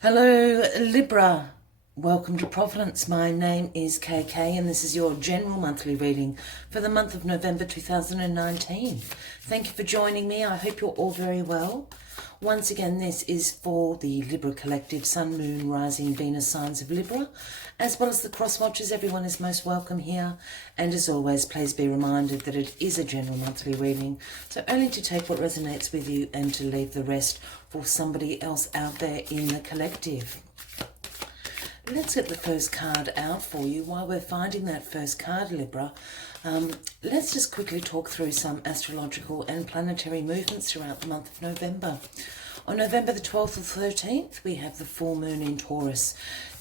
Hello Libra, welcome to Providence. My name is KK and this is your general monthly reading for the month of November 2019. Thank you for joining me. I hope you're all very well. Once again, this is for the Libra Collective, Sun, Moon, Rising, Venus signs of Libra, as well as the cross watchers. Everyone is most welcome here. And as always, please be reminded that it is a general monthly reading, so only to take what resonates with you and to leave the rest for somebody else out there in the collective. Let's get the first card out for you. While we're finding that first card, Libra, let's just quickly talk through some astrological and planetary movements throughout the month of November. On November the 12th or 13th, we have the full moon in Taurus.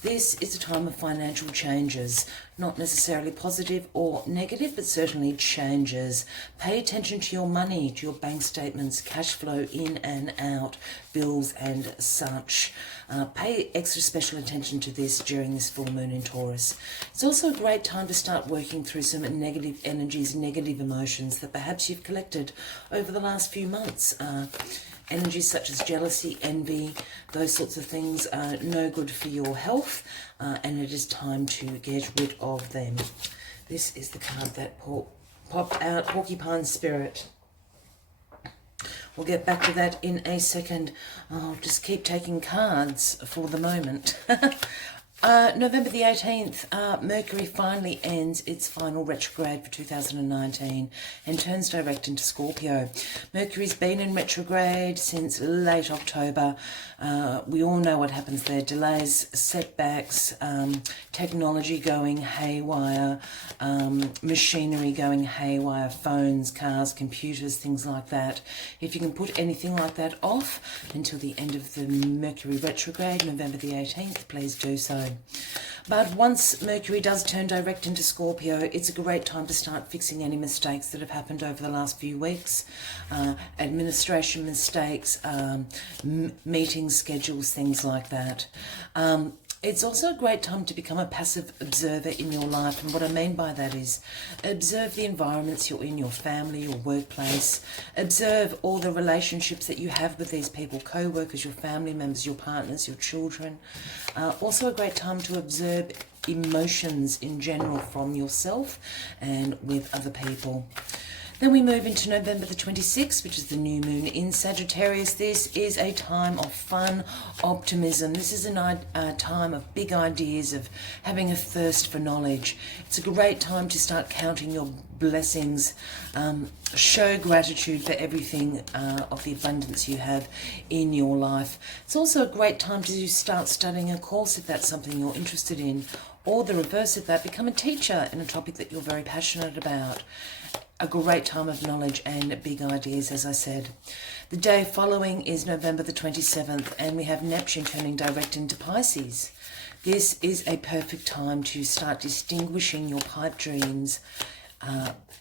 This is a time of financial changes, not necessarily positive or negative, but certainly changes. Pay attention to your money, to your bank statements, cash flow in and out, bills and such. Pay extra special attention to this during this full moon in Taurus. It's also a great time to start working through some negative energies, negative emotions that perhaps you've collected over the last few months. Energies such as jealousy, envy, those sorts of things are no good for your health, and it is time to get rid of them. This is the card that popped out, Porcupine Spirit. We'll get back to that in a second. I'll just keep taking cards for the moment. November the 18th, Mercury finally ends its final retrograde for 2019 and turns direct into Scorpio. Mercury's been in retrograde since late October. We all know what happens there. Delays, setbacks, technology going haywire, machinery going haywire, phones, cars, computers, things like that. If you can put anything like that off until the end of the Mercury retrograde, November the 18th, please do so. But once Mercury does turn direct into Scorpio, it's a great time to start fixing any mistakes that have happened over the last few weeks. Administration mistakes, meeting schedules, things like that. It's also a great time to become a passive observer in your life, and what I mean by that is observe the environments you're in, your family, your workplace. Observe all the relationships that you have with these people, co-workers, your family members, your partners, your children. Also a great time to observe emotions in general from yourself and with other people. Then we move into November the 26th, which is the new moon in Sagittarius. This is a time of fun, optimism. This is a time of big ideas, of having a thirst for knowledge. It's a great time to start counting your blessings, show gratitude for everything of the abundance you have in your life. It's also a great time to start studying a course if that's something you're interested in, or the reverse of that, become a teacher in a topic that you're very passionate about. A great time of knowledge and big ideas, as I said. The day following is November the 27th, and we have Neptune turning direct into Pisces. This is a perfect time to start distinguishing your pipe dreams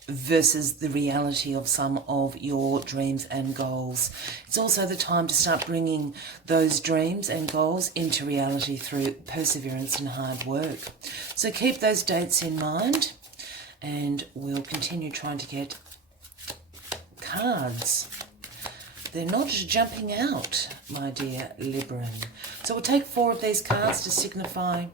versus the reality of some of your dreams and goals. It's also the time to start bringing those dreams and goals into reality through perseverance and hard work. So keep those dates in mind, and we'll continue trying to get cards. They're not jumping out, my dear Libran. So we'll take 4 of these cards to signify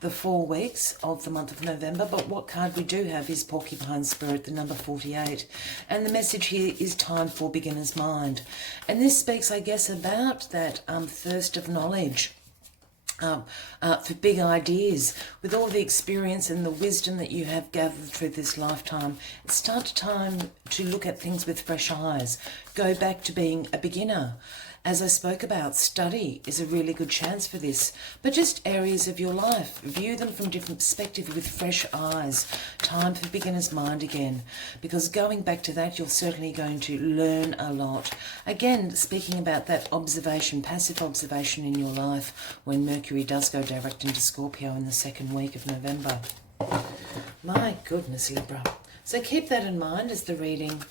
the 4 weeks of the month of November. But what card we do have is Porcupine Spirit, the number 48. And the message here is time for beginner's mind. And this speaks, I guess, about that thirst of knowledge. For big ideas. With all the experience and the wisdom that you have gathered through this lifetime, it's time to look at things with fresh eyes. Go back to being a beginner. As I spoke about, study is a really good chance for this, but just areas of your life, view them from different perspectives with fresh eyes. Time for beginner's mind again, because going back to that, you're certainly going to learn a lot. Again, speaking about that observation, passive observation in your life when Mercury does go direct into Scorpio in the second week of November. My goodness, Libra. So keep that in mind as the reading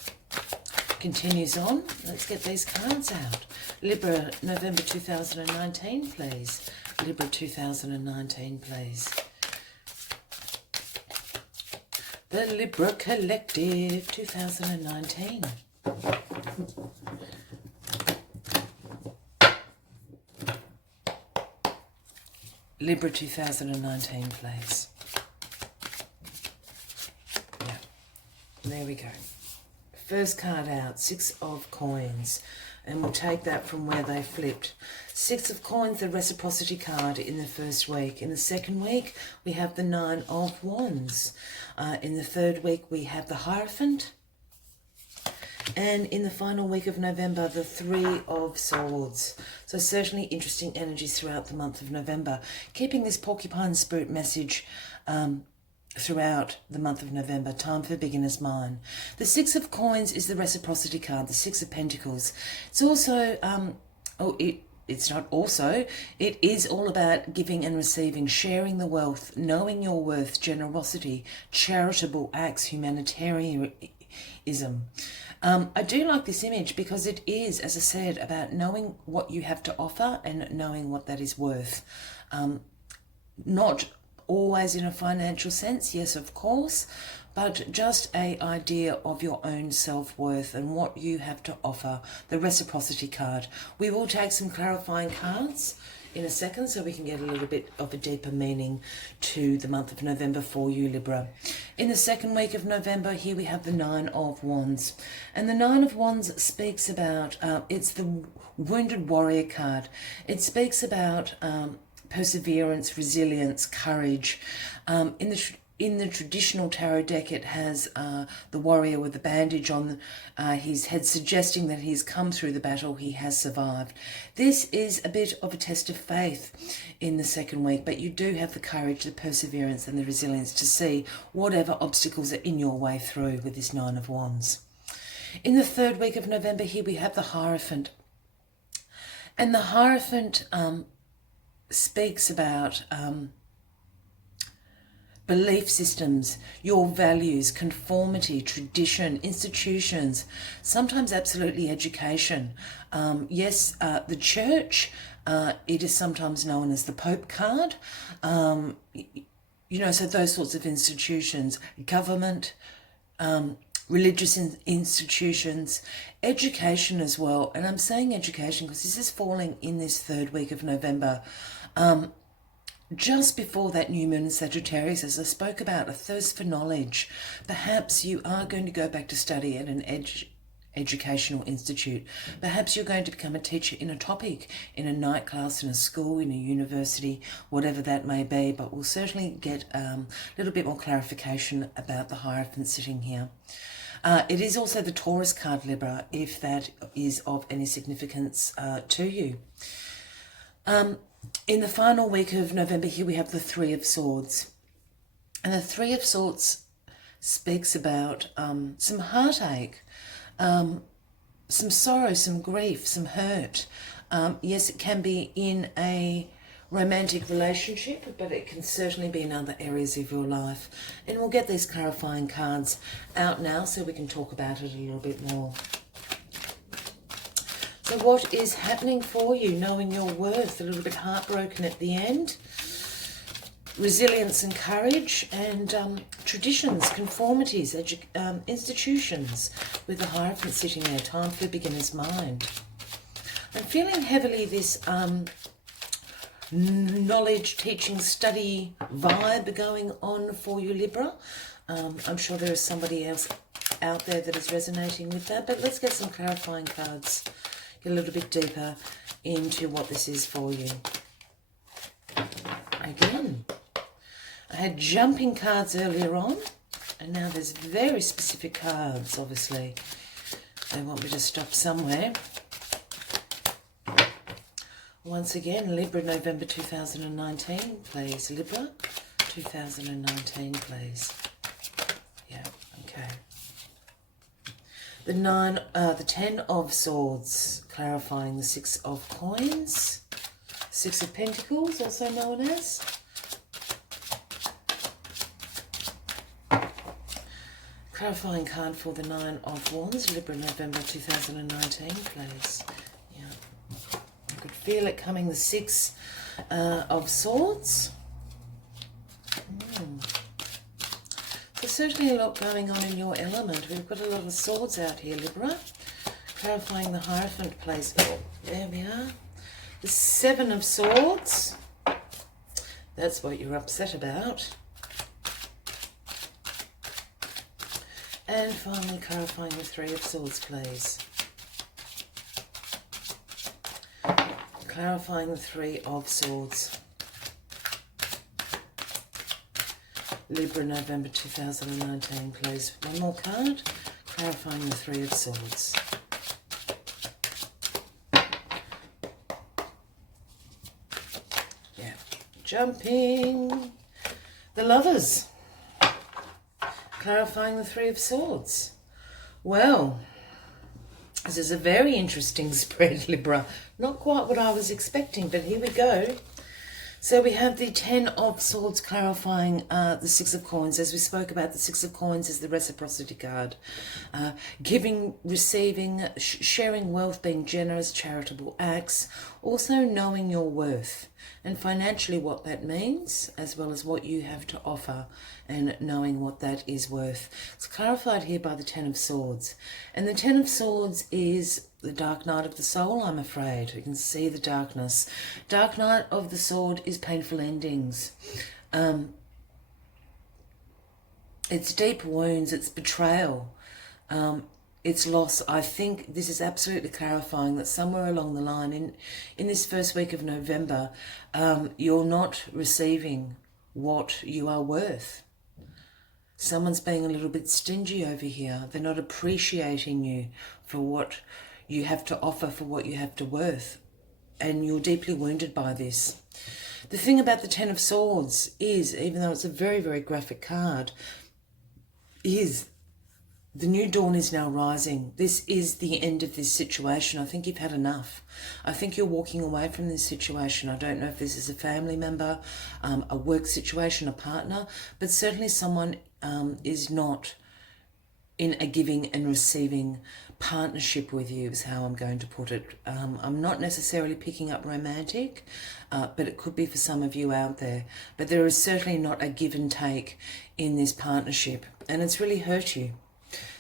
continues on. Let's get these cards out. Libra, November 2019, please. Libra 2019, please. The Libra Collective 2019. Libra 2019, please. Yeah, there we go. First card out, Six of Coins. And we'll take that from where they flipped. Six of Coins, the reciprocity card in the first week. In the second week, we have the Nine of Wands. In the third week, we have the Hierophant. And in the final week of November, the Three of Swords. So certainly interesting energies throughout the month of November. Keeping this porcupine spirit message throughout the month of November. Time for beginner's mind. The Six of Coins is the reciprocity card, the Six of Pentacles. It's also, it's not also, it is all about giving and receiving, sharing the wealth, knowing your worth, generosity, charitable acts, humanitarianism. I do like this image because it is, as I said, about knowing what you have to offer and knowing what that is worth. Not always in a financial sense, yes, of course, but just an idea of your own self-worth and what you have to offer, the reciprocity card. We will take some clarifying cards in a second so we can get a little bit of a deeper meaning to the month of November for you, Libra. In the second week of November, here we have the Nine of Wands. And the Nine of Wands speaks about, it's the Wounded Warrior card. It speaks about perseverance, resilience, courage. In the traditional tarot deck, it has the warrior with the bandage on his head, suggesting that he's come through the battle, he has survived. This is a bit of a test of faith in the second week, but you do have the courage, the perseverance and the resilience to see whatever obstacles are in your way through with this Nine of Wands. In the third week of November, here we have the Hierophant. And the Hierophant speaks about belief systems, your values, conformity, tradition, institutions, sometimes absolutely education. Yes, the church, it is sometimes known as the Pope card. You know, so those sorts of institutions, government, religious institutions, education as well. And I'm saying education because this is falling in this third week of November. Just before that new moon in Sagittarius, as I spoke about, a thirst for knowledge. Perhaps you are going to go back to study at an educational institute. Perhaps you're going to become a teacher in a topic, in a night class, in a school, in a university, whatever that may be. But we'll certainly get a little bit more clarification about the Hierophant sitting here. It is also the Taurus card, Libra, if that is of any significance to you. In the final week of November, here we have the Three of Swords. And the Three of Swords speaks about some heartache, some sorrow, some grief, some hurt. Yes, it can be in a romantic relationship, but it can certainly be in other areas of your life. And we'll get these clarifying cards out now so we can talk about it a little bit more. So what is happening for you, knowing your worth, a little bit heartbroken at the end, resilience and courage, and traditions, conformities, institutions, with the Hierophant sitting there, time for beginner's mind. I'm feeling heavily this knowledge, teaching, study vibe going on for you, Libra. I'm sure there is somebody else out there that is resonating with that, but let's get some clarifying cards. Get a little bit deeper into what this is for you. Again, I had jumping cards earlier on, and now there's very specific cards, obviously. They want me to stop somewhere. Once again, Libra November 2019, please. Libra 2019, please. Yeah, okay. The 10 of Swords, clarifying the 6 of Coins, 6 of Pentacles, also known as. Clarifying card for the 9 of Wands, Libra November 2019, please. Yeah, I could feel it coming, the 6 of Swords. There's certainly a lot going on in your element. We've got a lot of swords out here, Libra. Clarifying the Hierophant place. Oh, there we are. The 7 of Swords. That's what you're upset about. And finally, clarifying the Three of Swords, please. Clarifying the Three of Swords. Libra November 2019, please. One more card. Clarifying the Three of Swords. Yeah. Jumping. The Lovers. Clarifying the Three of Swords. Well, this is a very interesting spread, Libra. Not quite what I was expecting, but here we go. So we have the Ten of Swords clarifying the Six of Coins. As we spoke about, the Six of Coins is the reciprocity card. Giving, receiving, sharing wealth, being generous, charitable acts. Also knowing your worth and financially what that means, as well as what you have to offer and knowing what that is worth. It's clarified here by the Ten of Swords. And the Ten of Swords is the dark night of the soul, I'm afraid. You can see the darkness. Dark night of the sword is painful endings. It's deep wounds, it's betrayal, it's loss. I think this is absolutely clarifying that somewhere along the line, in this first week of November, you're not receiving what you are worth. Someone's being a little bit stingy over here. They're not appreciating you for what you have to offer, for what you have to worth. And you're deeply wounded by this. The thing about the Ten of Swords is, even though it's a very, very graphic card, is the new dawn is now rising. This is the end of this situation. I think you've had enough. I think you're walking away from this situation. I don't know if this is a family member, a work situation, a partner, but certainly someone is not in a giving and receiving partnership with you, is how I'm going to put it. I'm not necessarily picking up romantic, but it could be for some of you out there. But there is certainly not a give and take in this partnership, and it's really hurt you.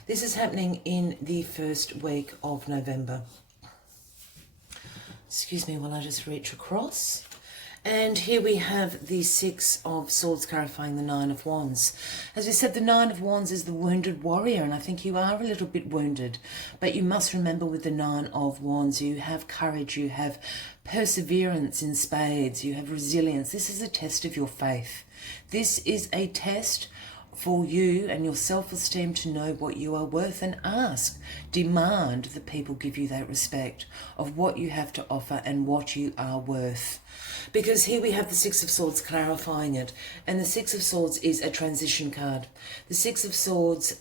This is happening in the first week of November. Excuse me while I just reach across. And here we have the Six of Swords clarifying the Nine of Wands. As we said, the Nine of Wands is the wounded warrior, and I think you are a little bit wounded. But you must remember with the Nine of Wands, you have courage, you have perseverance in spades, you have resilience. This is a test of your faith. This is a test for you and your self-esteem to know what you are worth, and ask, demand that people give you that respect of what you have to offer and what you are worth. Because here we have the Six of Swords clarifying it, and the Six of Swords is a transition card. The Six of Swords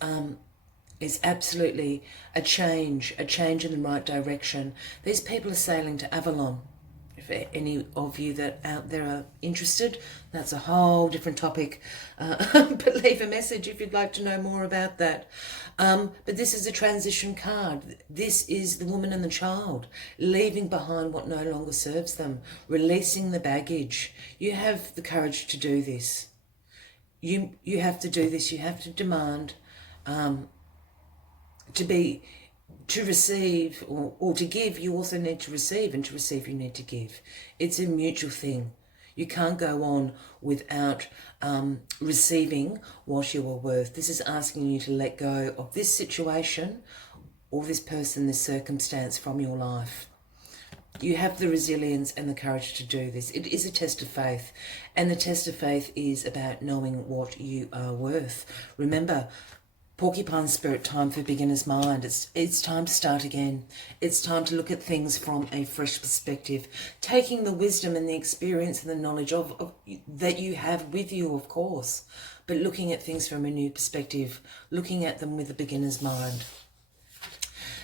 is absolutely a change in the right direction. These people are sailing to Avalon. If any of you that out there are interested, that's a whole different topic. But leave a message if you'd like to know more about that. But this is a transition card. This is the woman and the child leaving behind what no longer serves them, releasing the baggage. You have the courage to do this. You have to do this. You have to demand to receive or to give. You also need to receive, and to receive you need to give. It's a mutual thing. You can't go on without receiving what you are worth. This is asking you to let go of this situation or this person, this circumstance from your life. You have the resilience and the courage to do this. It is a test of faith, and the test of faith is about knowing what you are worth. Remember, Porcupine Spirit time for beginner's mind. It's time to start again. It's time to look at things from a fresh perspective, taking the wisdom and the experience and the knowledge of that you have with you, of course, but looking at things from a new perspective, looking at them with a beginner's mind.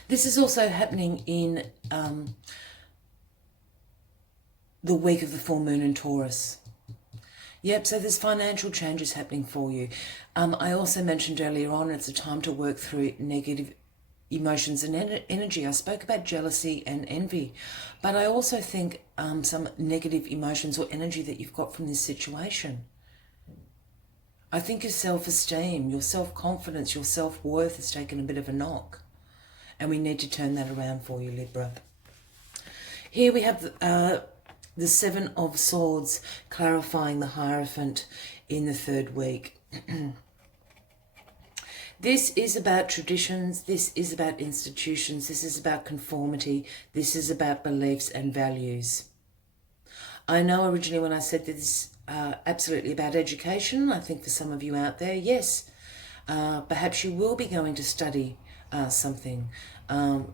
This is also happening in the week of the full moon in Taurus. Yep, so there's financial changes happening for you. I also mentioned earlier on, it's a time to work through negative emotions and energy. I spoke about jealousy and envy, but I also think some negative emotions or energy that you've got from this situation. I think your self-esteem, your self-confidence, your self-worth has taken a bit of a knock, and we need to turn that around for you, Libra. Here we have the Seven of Swords, clarifying the Hierophant in the third week. This is about traditions, this is about institutions, this is about conformity, this is about beliefs and values. I know originally when I said this absolutely about education, I think for some of you out there, yes, perhaps you will be going to study something.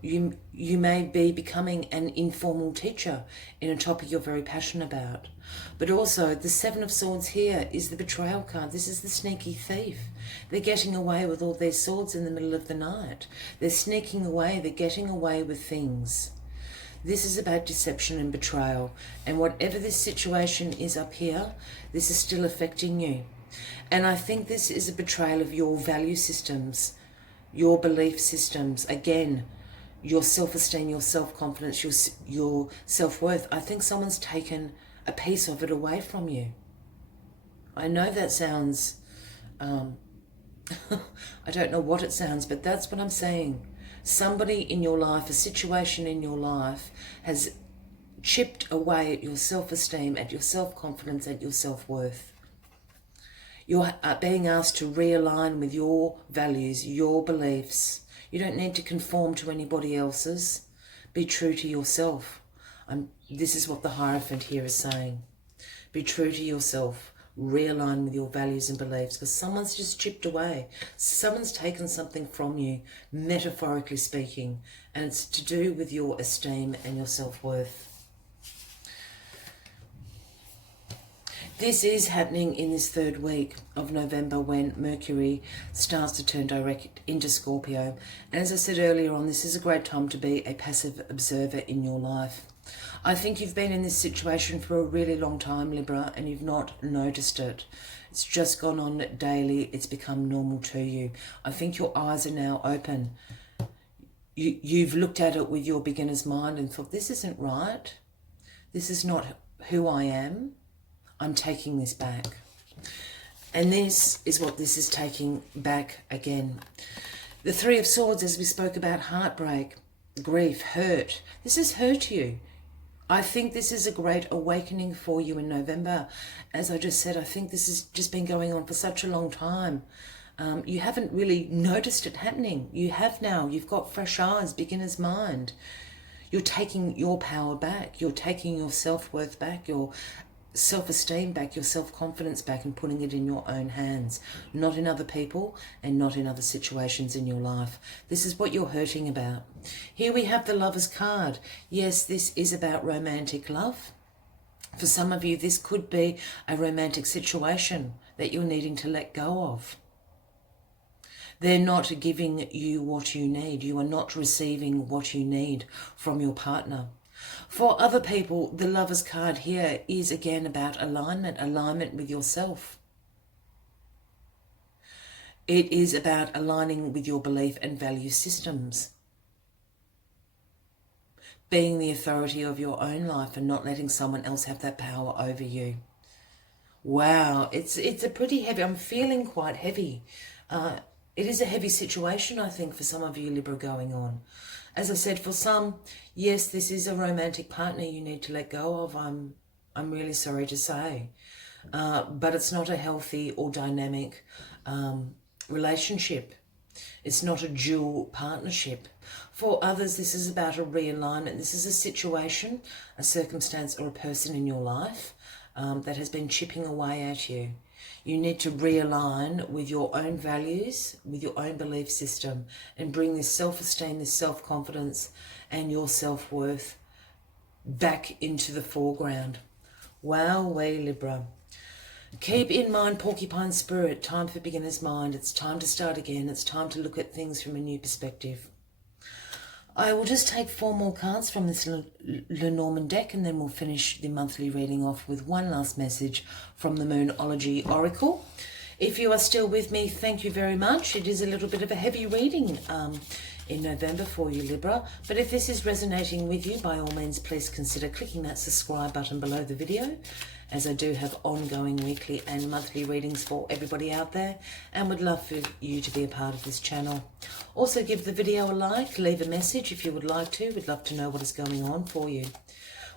You may be becoming an informal teacher in a topic you're very passionate about. But also the Seven of Swords here is the betrayal card. This is the sneaky thief. They're getting away with all their swords in the middle of the night. They're sneaking away, they're getting away with things. This is about deception and betrayal. And whatever this situation is up here, this is still affecting you. And I think this is a betrayal of your value systems, your belief systems. Again, your self-esteem, your self-confidence, your self-worth. I think someone's taken a piece of it away from you. I know that sounds, I don't know what it sounds, but that's what I'm saying. Somebody in your life, a situation in your life has chipped away at your self-esteem, at your self-confidence, at your self-worth. You're being asked to realign with your values, your beliefs. You don't need to conform to anybody else's. Be true to yourself. This is what the Hierophant here is saying. Be true to yourself. Realign with your values and beliefs, because someone's just chipped away. Someone's taken something from you, metaphorically speaking, and it's to do with your esteem and your self-worth. This is happening in this third week of November when Mercury starts to turn direct into Scorpio. And as I said earlier on, this is a great time to be a passive observer in your life. I think you've been in this situation for a really long time, Libra, and you've not noticed it. It's just gone on daily. It's become normal to you. I think your eyes are now open. You've looked at it with your beginner's mind and thought, this isn't right. This is not who I am. I'm taking this back. And this is what this is taking back again. The Three of Swords, as we spoke about, heartbreak, grief, hurt. This has hurt you. I think this is a great awakening for you in November. As I just said, I think this has just been going on for such a long time. You haven't really noticed it happening. You have now. You've got fresh eyes, beginner's mind. You're taking your power back. You're taking your self-worth back, your self-esteem back, your self-confidence back, and putting it in your own hands, not in other people and not in other situations in your life. This is what you're hurting about. Here we have the Lover's card. Yes, this is about romantic love. For some of you, this could be a romantic situation that you're needing to let go of. They're not giving you what you need. You are not receiving what you need from your partner. For other people, the Lover's card here is again about alignment, alignment with yourself. It is about aligning with your belief and value systems. Being the authority of your own life and not letting someone else have that power over you. Wow, it's a pretty heavy, I'm feeling quite heavy. It is a heavy situation, I think, for some of you, Libra, going on. As I said, for some, yes, this is a romantic partner you need to let go of. I'm really sorry to say. But it's not a healthy or dynamic relationship. It's not a dual partnership. For others, this is about a realignment. This is a situation, a circumstance, or a person in your life that has been chipping away at you. You need to realign with your own values, with your own belief system, and bring this self-esteem, this self-confidence, and your self-worth back into the foreground. Wowee, Libra. Keep in mind, Porcupine Spirit, time for beginner's mind. It's time to start again. It's time to look at things from a new perspective. I will just take 4 more cards from this Lenormand deck, and then we'll finish the monthly reading off with one last message from the Moonology Oracle. If you are still with me, thank you very much. It is a little bit of a heavy reading in November for you, Libra. But if this is resonating with you, by all means, please consider clicking that subscribe button below the video, as I do have ongoing weekly and monthly readings for everybody out there, and would love for you to be a part of this channel. Also, give the video a like, leave a message if you would like to. We'd love to know what is going on for you.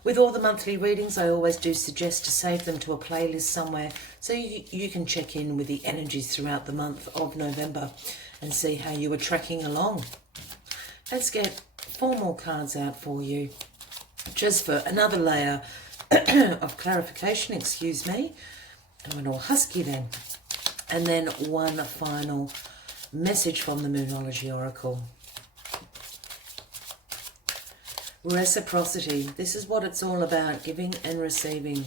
With all the monthly readings, I always do suggest to save them to a playlist somewhere so you can check in with the energies throughout the month of November and see how you are tracking along. Let's get 4 more cards out for you, just for another layer of clarification, excuse me. I went all husky then. And then one final message from the Moonology Oracle. Reciprocity. This is what it's all about, giving and receiving,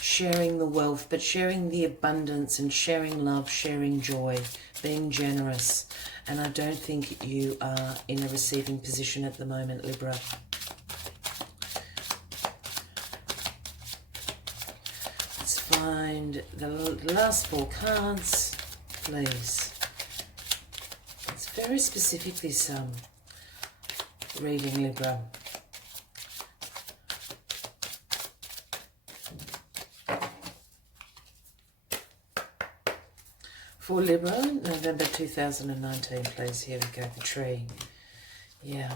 sharing the wealth, but sharing the abundance and sharing love, sharing joy, being generous. And I don't think you are in a receiving position at the moment, Libra. Let's find the last 4 cards, please. It's very specific, this reading, Libra. For Libra, November 2019, please. Here we go, the tree. Yeah,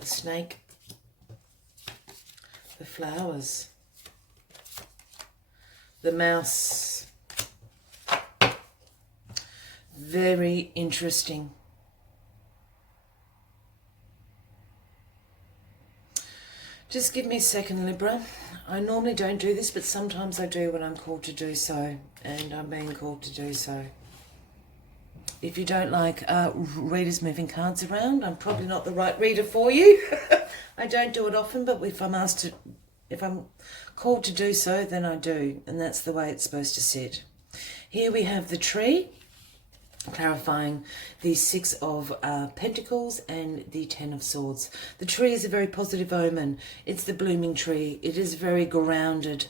the snake, the flowers, the mouse. Very interesting. Just give me a second, Libra. I normally don't do this, but sometimes I do when I'm called to do so, and I'm being called to do so. If you don't like readers moving cards around, I'm probably not the right reader for you. I don't do it often, but if I'm called to do so, then I do, and that's the way it's supposed to sit. Here we have the tree, clarifying the 6 of Pentacles and the 10 of Swords. The tree is a very positive omen. It's the blooming tree. It is very grounded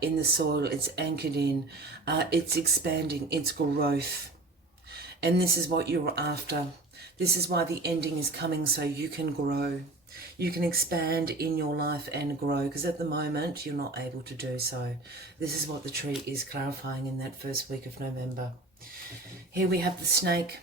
in the soil. It's anchored in. It's expanding. It's growth. And this is what you're after. This is why the ending is coming, so you can grow. You can expand in your life and grow, because at the moment you're not able to do so. This is what the tree is clarifying in that first week of November. Here we have the snake.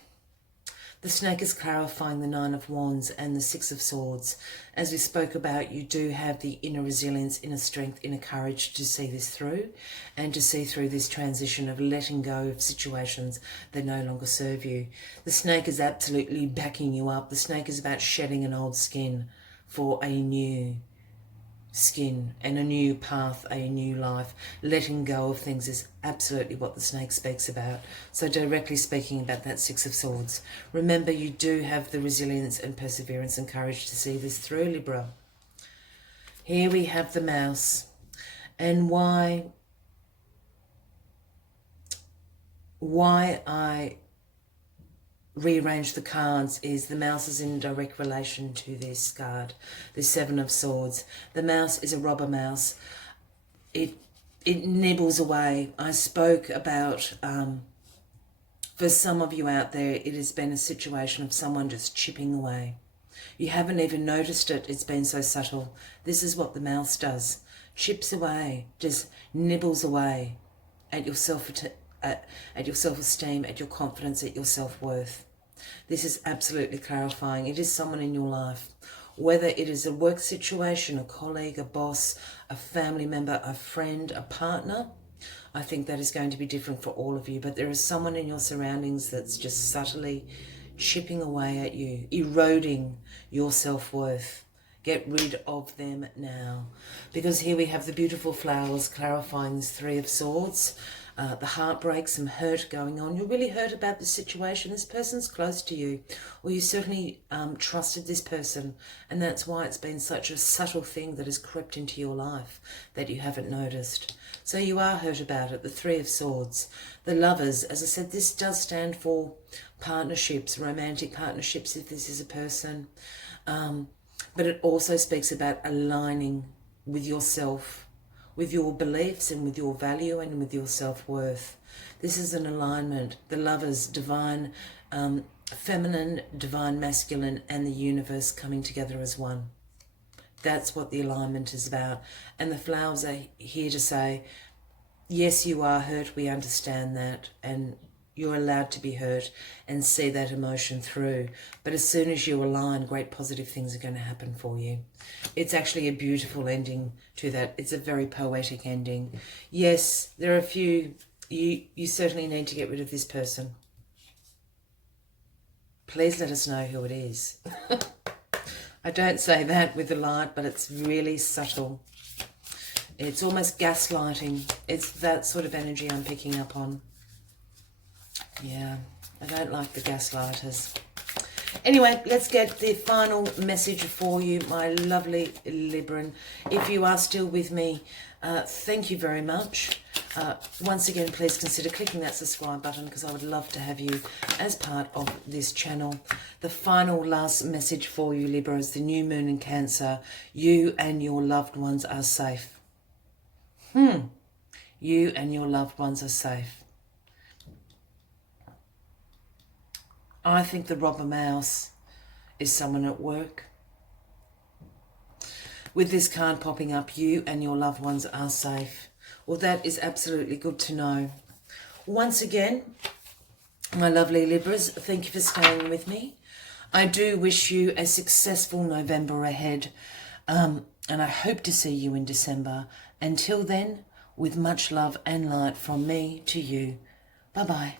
The snake is clarifying the 9 of Wands and the 6 of Swords. As we spoke about, you do have the inner resilience, inner strength, inner courage to see this through and to see through this transition of letting go of situations that no longer serve you. The snake is absolutely backing you up. The snake is about shedding an old skin for a new skin and a new path, a new life. Letting go of things is absolutely what the snake speaks about. So directly speaking about that 6 of Swords. Remember, you do have the resilience and perseverance and courage to see this through, Libra. Here we have the mouse. And why I rearrange the cards is the mouse is in direct relation to this card, the 7 of Swords. The mouse is a robber mouse. It nibbles away. I spoke about, for some of you out there, it has been a situation of someone just chipping away. You haven't even noticed it. It's been so subtle. This is what the mouse does. Chips away, just nibbles away at your self-esteem, at your confidence, at your self-worth. This is absolutely clarifying. It is someone in your life, whether it is a work situation, a colleague, a boss, a family member, a friend, a partner. I think that is going to be different for all of you, but there is someone in your surroundings that's just subtly chipping away at you, eroding your self-worth. Get rid of them now. Because here we have the beautiful flowers clarifying this 3 of Swords. The heartbreak, some hurt going on. You're really hurt about the situation. This person's close to you, or you certainly trusted this person, and that's why it's been such a subtle thing that has crept into your life that you haven't noticed. So you are hurt about it. The 3 of Swords. The Lovers, as I said, this does stand for partnerships, romantic partnerships if this is a person. But it also speaks about aligning with yourself, with your beliefs and with your value and with your self-worth. This is an alignment. The Lovers, divine feminine, divine masculine, and the universe coming together as one. That's what the alignment is about. And the flowers are here to say, yes, you are hurt. We understand that. And You're allowed to be hurt and see that emotion through. But as soon as you align, great positive things are going to happen for you. It's actually a beautiful ending to that. It's a very poetic ending. Yes, there are a few. You certainly need to get rid of this person. Please let us know who it is. I don't say that with the light, but it's really subtle. It's almost gaslighting. It's that sort of energy I'm picking up on. Yeah, I don't like the gaslighters. Anyway, let's get the final message for you, my lovely Libran. If you are still with me, thank you very much. Once again, please consider clicking that subscribe button because I would love to have you as part of this channel. The final last message for you, Libra, is the new moon in Cancer. You and your loved ones are safe. You and your loved ones are safe. I think the robber mouse is someone at work. With this card popping up, you and your loved ones are safe. Well, that is absolutely good to know. Once again, my lovely Libras, thank you for staying with me. I do wish you a successful November ahead, and I hope to see you in December. Until then, with much love and light from me to you. Bye-bye.